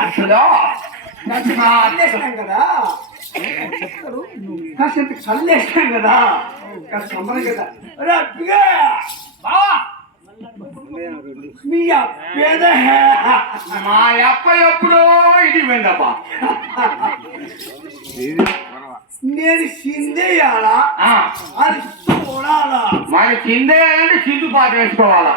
అసలు చల్లేసినాం కదా కాసేపు చల్లేసినాం కదా సమ్మర్ కదా అబ్బిగా మీ పేద మా అప్ప ఎప్పుడో ఇది పోయిందబ్బా. నేను చిందేయాలా అది చూడాలా మరి కిందే అంటే చిందు పాట వేసుకోవాలా.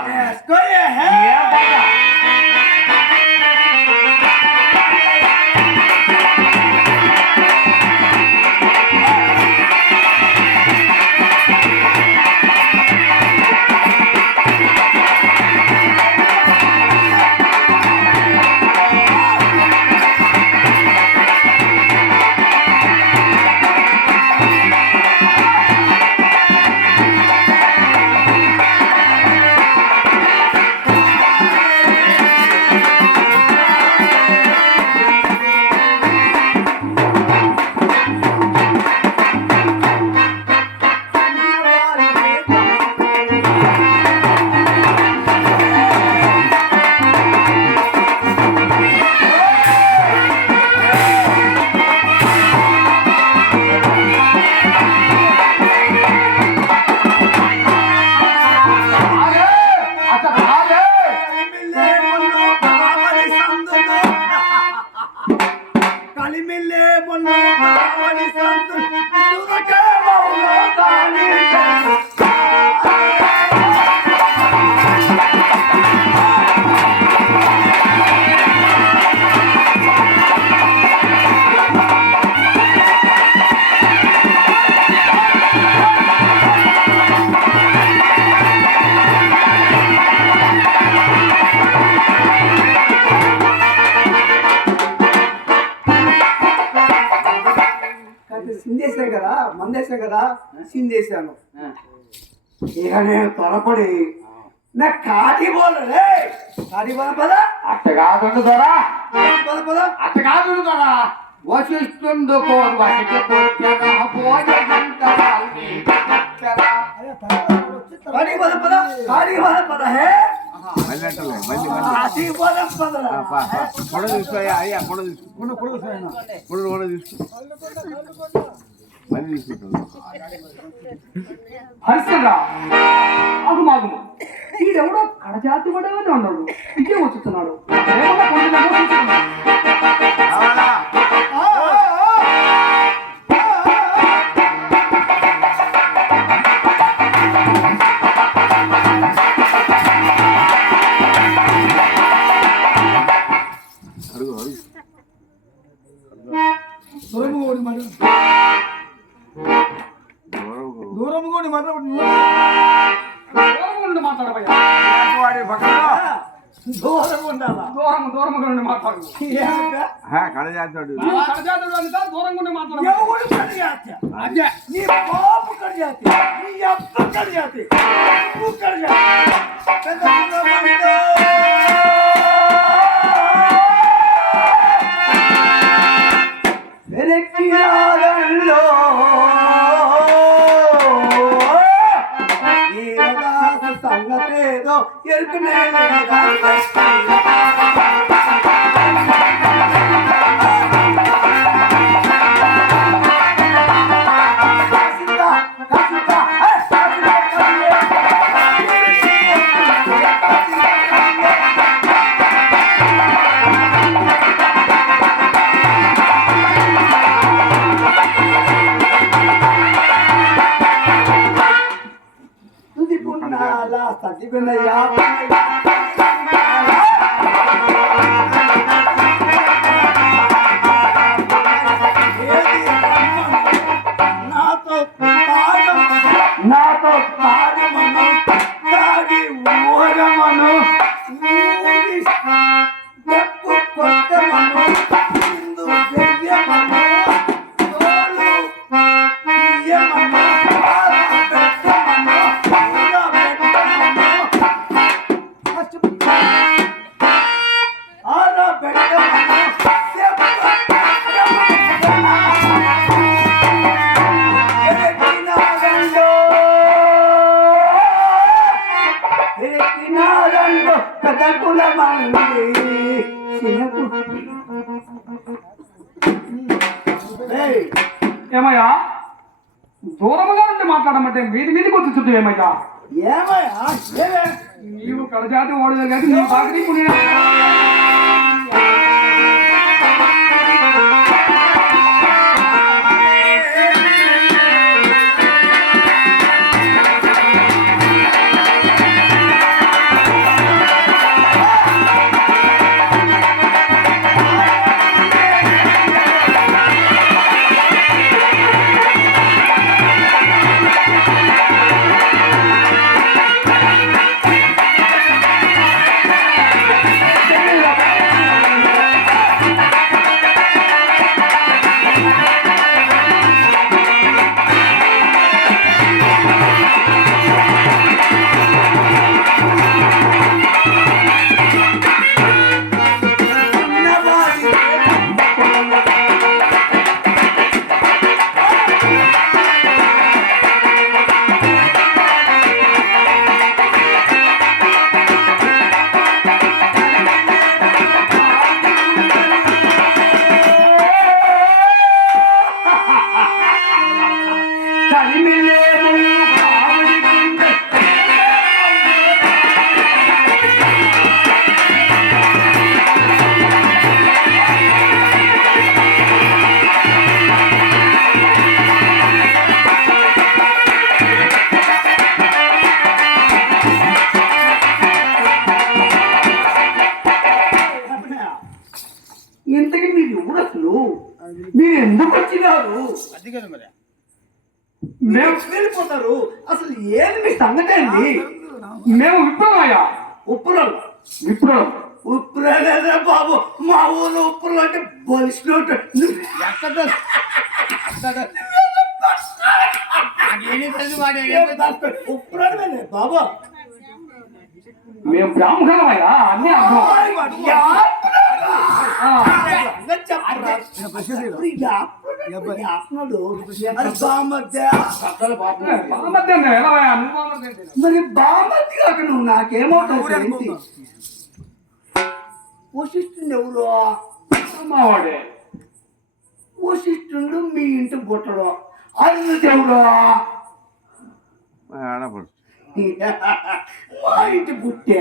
సిందేసాను కదా మందేసాను కదా సిందేశాను ఇక నేను త్వరపడి నా కాటి పోలే కాటి పోల పదా అట్ట కాదు దొరా, పద పద అట్ట కాదు దొరా. వశిష్ఠుండు కోర్వశికి పుట్టెరా భోజనంత కాటి పోల పద కాటి పోల పద హే హరిశ్చంద్ర అగు మాగు వీడెవడో కడజాతి పడేవని అన్నాడు. ఇదే వచ్చుతున్నాడు. దూరం దూరంగా మాట్లాడు. కడజాతాడు కడజాతుడు అంతా దూరంగా మాట్లాడు. నీ బాబు కడియాతి నీ అప్ప కడియాతి నువ్వు కడియాతిలో ఈ సంగతేదో ఎరుకునే నాతో తాగమను తాగి ఊరమను డప్పు కొట్టమను హిందూ చెయ్యమను తోలు తీయమను కదకుల మంది చిన్నకు దూరముగా నుండి మాట్లాడమంటే మీదికి వచ్చి చుట్టూ ఏమయ్యా? ఏమయ్యా ఏమే నీవు కడజాతి ఓడదు కానీ నీ బాగా పుణ్య ఇంతకీ మీరు ఎవరు అసలు? మీరు ఎందుకు వచ్చినారు? మేము వెళ్ళిపోతారు. అసలు ఏది మీ సంగతి అండి? మేము విప్లవయ్యా. ఉప్పురలు విప్లవం ఉప్పురలేదా బాబు? మా ఊళ్ళో ఉప్పురలు అంటే బలిసినట్టు ఉప్పురలే బాబు. మేము బ్రాహ్మణమయ్యా అన్నీ అర్థం. మరి బామర్ది కాక నువ్వు నాకేమవుతావు? వశిష్ఠుడు ఎవరు? మావాడే. వశిష్ఠుడు మీ ఇంటి బుట్టడు. అల్లు దేవుడు ఆడపడుచు మా ఇంటి బుట్టే.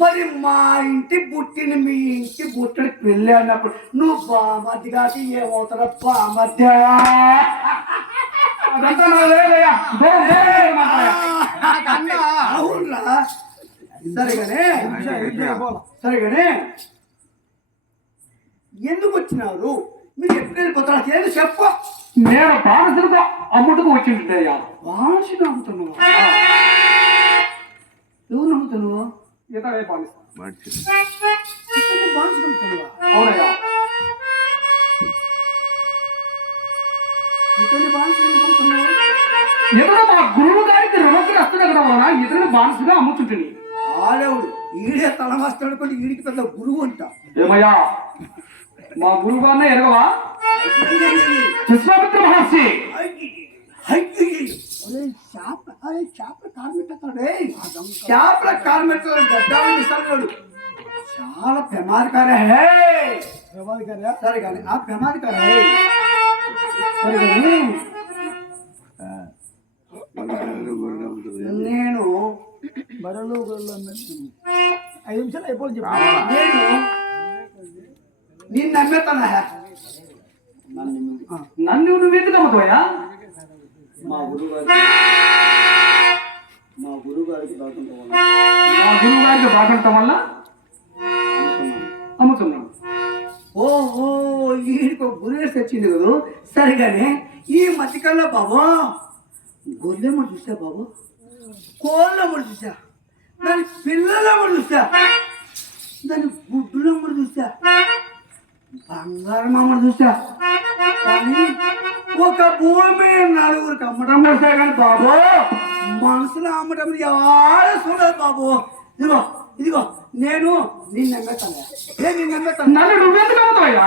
మరి మా ఇంటి బుట్టిని మీ ఇంటి బుట్టడికి వెళ్ళి అన్నప్పుడు నువ్వు బామర్ది కాక ఏమవుతారా? బామర్ది అవునరా? సరేగానే సరేగానే ఎందుకు వచ్చినారు? మీరు ఎప్పుడు వెళ్ళిపోతారా? ఏదో చెప్పు. నేను బానిసలకు అమ్ముడుకు వచ్చింటున్నాయా. బానిస నమ్ముతున్నావు? ఎవరు నమ్ముతున్నావు? ఇతరే బానిస. మనిషి బానిస నమ్ముతున్నావా? అవునయ్యా. ఇతని బానిస నమ్ముతున్నావు? ఎదురు మా గురువు గారికి రుణకి వస్తున్న వలన ఇతరులు బానిసగా అమ్ముతుంటుంది. ఆడవుడు ఈడే తలమస్తాడు కొన్ని ఈడికి పెద్ద గురువు అంట. ఏమయ్యా మా గురువు గారినే ఎరగవా? విశ్వామిత్ర మహర్షి. చేపల కార్మికులు గడ్డాలు ఇస్తాడు. చాలా ప్రమాదకారే. సరే కానీ ఆ ప్రమాదకారే సరే కానీ నేను బరలో 5 నిమిషాలు అయిపోయి నేను నిన్ను నమ్మేస్తానా? నన్ను నువ్వు ఎందుకు అమ్ముతావయ్యా? మా గురువు గారికి మా గురువు గారికి బాగుండటం వల్ల అమ్ముతున్నాను. ఓహో వీడికి ఒక గురువు వచ్చింది కదా. సరిగానే ఈ మధ్యకాలంలో బాబు గొర్రెమ్మడు చూసా బాబు, కోళ్ళమ్మడు చూసా, దాని పిల్లలమ్మడు చూసా, దాని గుడ్డులమ్మడు చూసా, బంగారం అమ్మడు చూసా. కానీ ఒక భూమి 4గురికి అమ్మటం చూసా. కానీ బాబు మనసులో అమ్మటం ఎవరు చూడదు బాబు. ఇదిగో ఇదిగో నేను నిన్ను నమ్మేస్తాను. నిన్ను నమ్మేస్తాను. నన్ను నువ్వెందుకు అమ్ముతావయ్యా?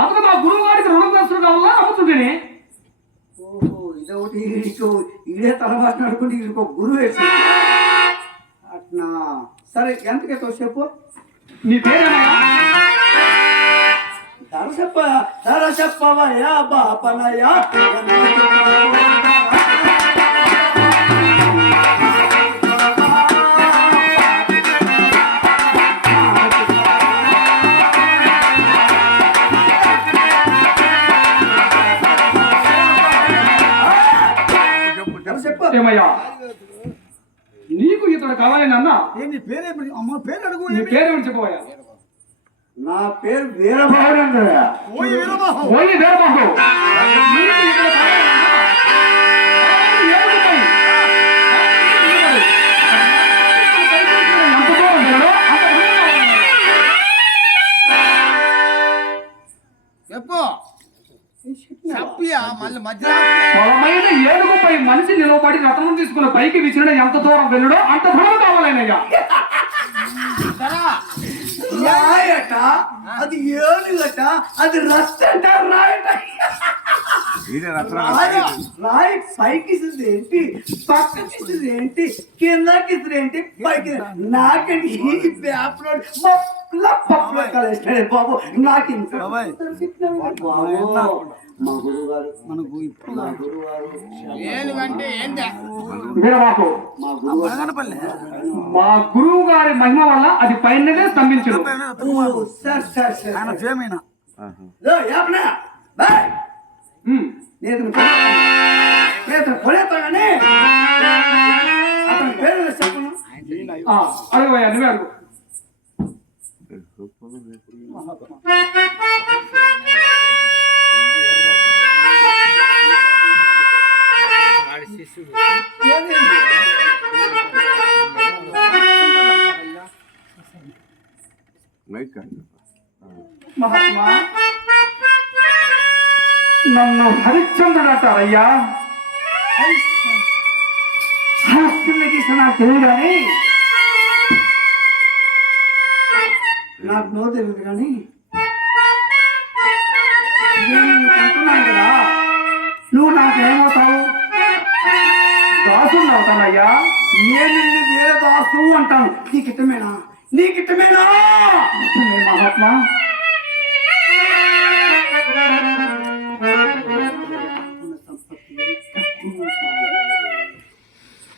అతను మా గురువు గారికి రుణం చేస్తున్న కావాలా అమ్ముతుంది. ఓహో ఇదొకటి ఈడే తలబాటు నడుకుంటే వీడికి ఒక గురువు వేసి అట్నా. సరే ఎంతకైతే చెప్పు. నీ పేరేమయ్యా? ధర చెప్పవయ్యా బాపనయ్యా. ఏమయ్యా నీకు ఇతడు కావాలి నాన్న? నీ పేరు అమ్మ పేరు అడుగు. నీ పేరేమిటి చెప్పవయ్యా? నా పేరు వీరబాహుడు అంటారా? ఓయ్ వీరబాహు. ఓయ్ వీరబాహు. నీకు ఇతడు కావాలి నాన్న? ఏడుగుపై. ఎంత దూరం వెళ్ళాడో అంత దూరం వెళ్ళాడు. చెప్పు చెప్పియా మళ్ళీ మధ్యలో బలమైన ఏనుగుపై మనిషి నిలబడి రథం తీసుకున్న పైకి విసిరిన ఎంత దూరం వెళ్ళడో అంత దూరం కావాలనయ్యా. రాయట అది ఏనుగట అది రచ్చట రాయట. ఇదే రచన రాయి పైకి ఇస్తుంది ఏంటి, పక్కకి ఇస్తుంది ఏంటి, కిందకి ఇస్తుంది ఏంటి, పైకి నాకండి ఈ పేపర్ పప్పులో కలిస్తాడు బాబు. నాకు మా గురువు గారు మనకు ఇప్పుడు మా గురువు గారు ఏనుగంటే ఏంటి వీరబాహు, మా గురువు మా గురువు గారి మహిమ వల్ల అది పైననే స్తంభించదు. సార్ సార్ సార్ నేను కొనేస్తాగానే అతని పేరు చెప్పను. అడుగువయ్యా, నువ్వే అడుగు. మహాత్మా నన్ను హరిశ్చంద్రుడు అంటారయ్యా. హరిశ్చంద్రుడికి నాకు తెలియదు కానీ నాకు నో తెలియదు కానీ నేను అంటున్నాను కదా, నువ్వు నాకేమవుతావు? దాసుని అవుతానయ్యా. నేను నిన్ను వేరే దాసు అంటాను. నీకు ఇష్టమేనా? నీకు ఇష్టమేనా? మహాత్మా,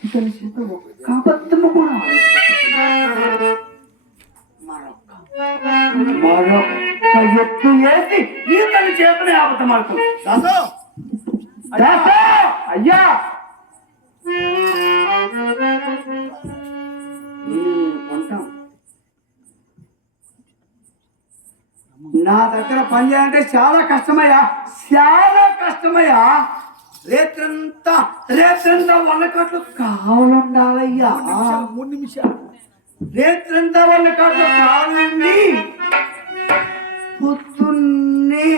ఇతని చేత ఒక్క అబద్ధము కూడా మరొక్క ఎత్తు వేసి ఈతని చేతనే అబద్ధమాడుతుంది. దాసు దాసు! అయ్యా, కొంటాం. నా దగ్గర పని చేయాలంటే చాలా కష్టమయ్యా, చాలా కష్టమయ్యా. రేత్రంతా వాళ్ళకట్లు కావాలండాలయ్యా. 3 నిమిషాలు రేత్రంతా వాళ్ళకట్లు కావాలండి. పొద్దున్నే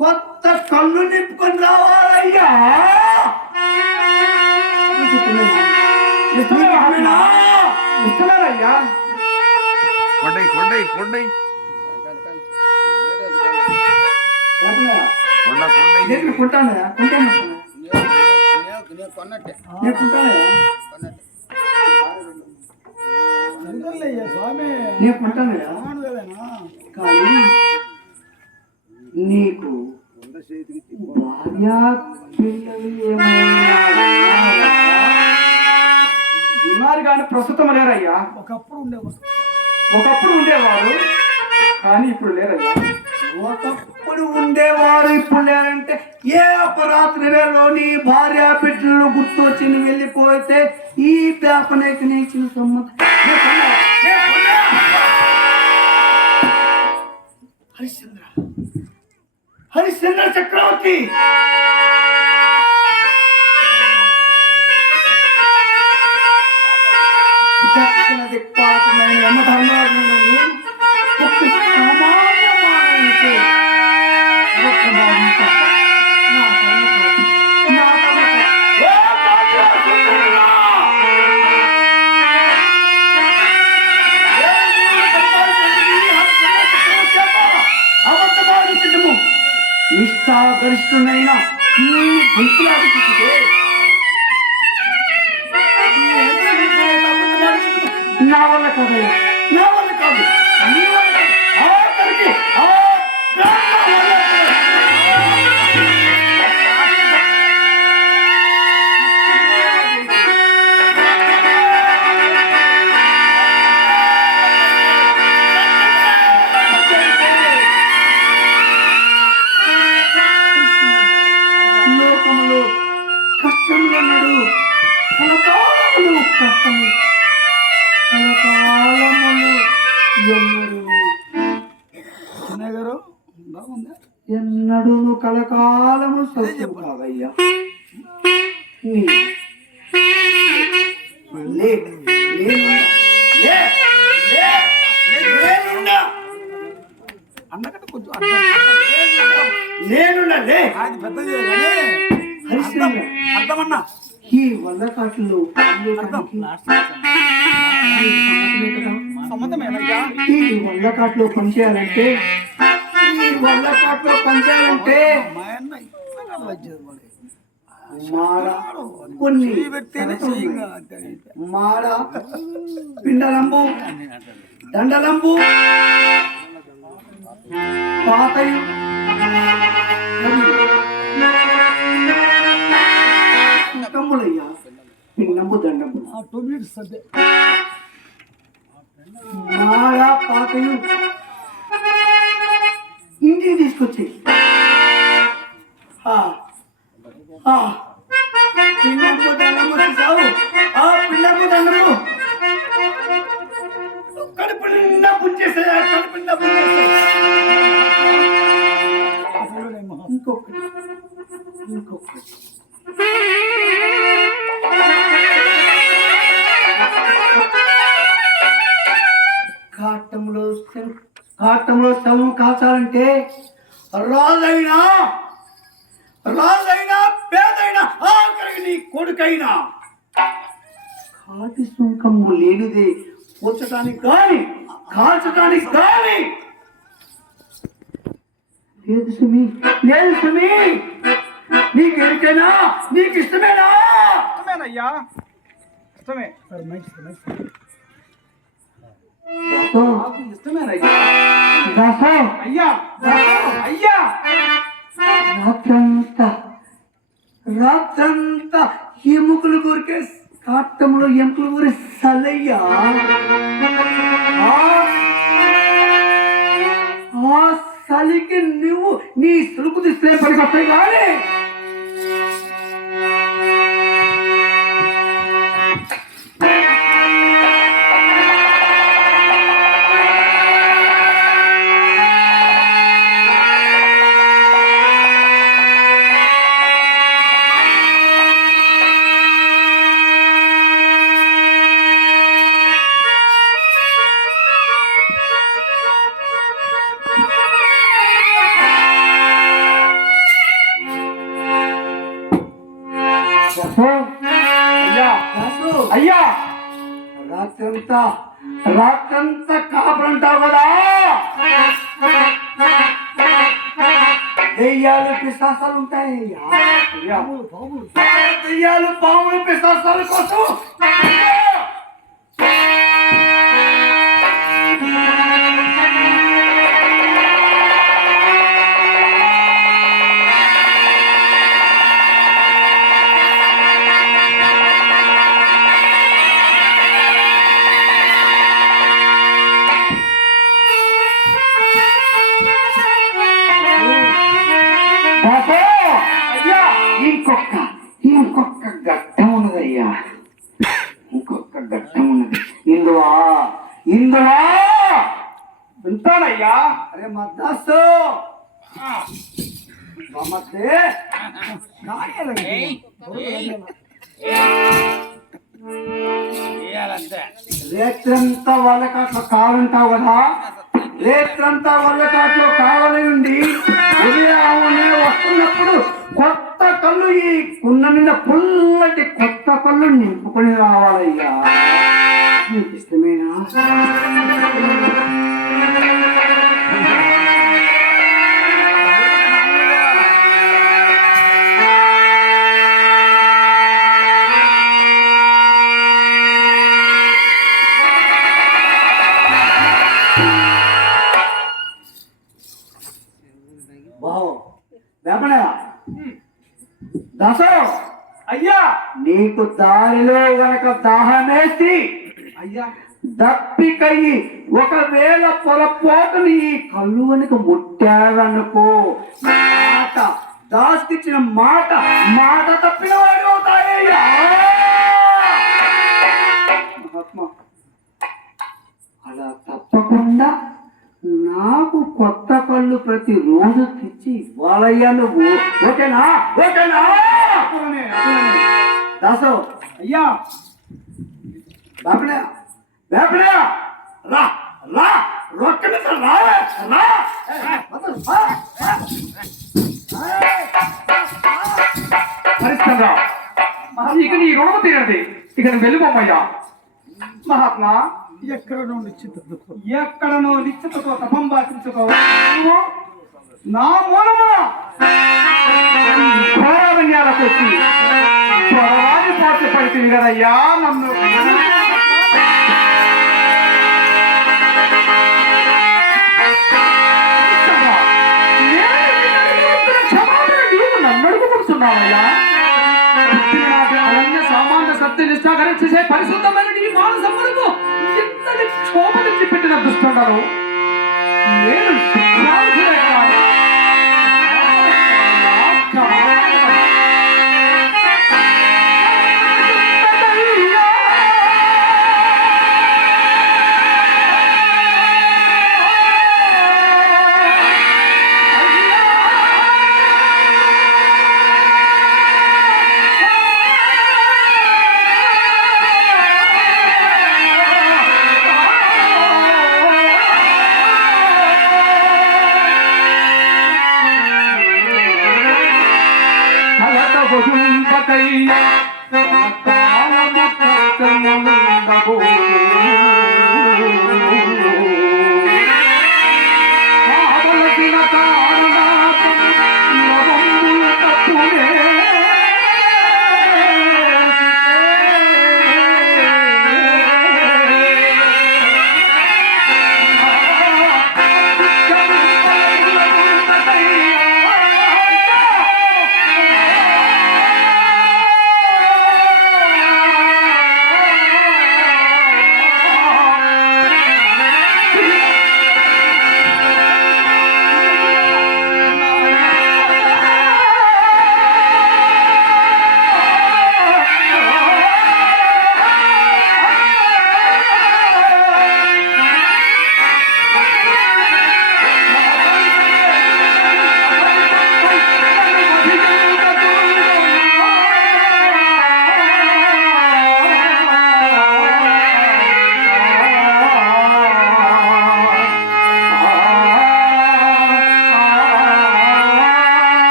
కొత్త కళ్ళు నింపుకొని రావాలయ్యా. ఇస్తున్నారయ్యా. కొండై కొంటానయ్యా, కొన్నట్టే నేను కొంటానయ్యా, నేను కొంటానయ్యా. కానీ నీకు భార్యా పిల్లలు ఏమైనా ఉన్నారు కానీ ప్రస్తుతం లేరయ్యా. ఒకప్పుడు ఉండేవారు కానీ ఇప్పుడు లేరయ్యా. ఒకప్పుడు ఉండేవారు ఇప్పుడు లేరంటే ఏ అపరాత్రి వేళలో నీ భార్య బిడ్డలు గుర్తు వచ్చి నువ్వు వెళ్ళిపోతే ఈ పేపనేకి నేర్చిన సమ్మతి హరిశ్చంద్ర చక్రవర్తి. దక్షిణ దిక్పాలకమైన యమధర్మరాజు ఒక సామాన్య మానవునికి ఒక్క భావం తప్ప నా నిష్ఠాగరిష్ఠునైనా ఈ గుంపులాడుతుంటే నా వల్ల కాదు, నా వల్ల కాదు, నీ వల్ల ఆఖరికి లోకములో కష్టంలో ఉన్నాడు. కష్టము కలకాలములు ఎన్నడు చిన్నయ్య గారు బాగుందా ఎన్నడు కలకాలము సత్యయ్యా అన్నకంటే కొంచెం నేనుండే అది పెద్దది అర్థమన్నా ఈ వల్ల కాట్లు ఈ వల్ల కాట్లో పనిచేయాలంటే మాడ కొన్ని మాడ పిండలంబు దండలంబు పాతయు కమ్ములయ్యా పిండంబు దండంబు 2 minutes అంతే మాడ పాతయు ఇంటికి తీసుకొచ్చి పిండంబు దండము తీసావు ఆ పిండంబు దండము కడుపు నిండా పుంచేసే కడుపు నిండా పుంచేసే ఇంకొకటి కాటంలో శవం కాచాలంటే రాజైనా పేదైనా ఆఖరికి నీ కొడుకైనా కాటి సుంకము లేనిదే కూర్చడానికి కానీ కాల్చడానికి కానీ లేదు సుమి నీకు ఎరికైనా నీకు ఇష్టమేనా ఇష్టమేనయ్యా ఇష్టమే ఇష్టమేనయ్యా అయ్యా అయ్యా రాత్రంతా ఎముకలు కోరికే కాటంలో ఎముకలు కోరి సలయ్యా ఆ చలికి నువ్వు నీ సులుకు తీసుకునే పడిపోతాయి కానీ అయ్యా రాత్రంతా కాపరంటావు కదా దెయ్యాలు పిశాసాలు ఉంటాయ్యా దెయ్యాలు పాములు పిశాసాల కోసం ఇంకొక ఘట్టం ఉన్నదయ్యా ఇంకొక ఘట్టం ఉన్నది ఇందువా వింటానయ్యా అరే మద్దాసు రేత్రంతా వాళ్ళకాట్లో కావాలంటావు కదా రేత్రంతా వాళ్ళకాట్లో కావాలి నుండి ఉదయాన్నే వస్తున్నప్పుడు కొత్త కళ్ళు ఈ కుండ మీద పుల్లటి కొత్త కళ్ళు నింపుకొని రావాలయ్యా నీకు ఇష్టమేనా దాసో అయ్యా నీకు దారిలో గనక దాహమేసి అయ్యా దప్పికయ్యి ఒకవేళ పొరపాటుని ఈ కళ్ళు వెనుక ముట్టావనుకో మాట దాస్కిచ్చిన మాట తప్పిన వాడు అవుతాయ్యా కాకుండా నాకు కొత్త కళ్ళు ప్రతిరోజు తెచ్చి ఇవ్వాలయ్యా నువ్వు. ఓకేనా? ఓకేనా? దాసు అయ్యా బాబునే బాబునే రా రా రొక్కని రా రా హరిశ్చంద్ర, ఇక నీ రుణము తీరది. ఇక నువ్వు వెళ్ళిపోమ్మయ్యా. మహాత్మా, ఎక్కడనో నిశ్చితతో తపం భాషించుకోవచ్చు. నా మూలమున ఘోరారణ్యాలకు వచ్చి త్వరవాది పార్టీ పడితే కదయ్యా నన్ను. నన్నడుగుతున్నావయ్యా. అనన్య సామాన్య సత్య నిష్ఠాకరణ చేసే పరిశుద్ధమైన నీ మానసములకు ఇంతటి క్షోభ తెచ్చి పెట్టిన దుష్టున్నారు. నేను శిక్షార్హుడే కాదు.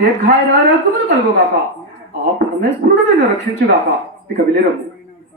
దీర్ఘాయురారోగ్యములు కలుగుగాక. ఆ పరమేశ్వరుడు నిన్ను రక్షించుగాక. ఇక వెళ్ళిరము.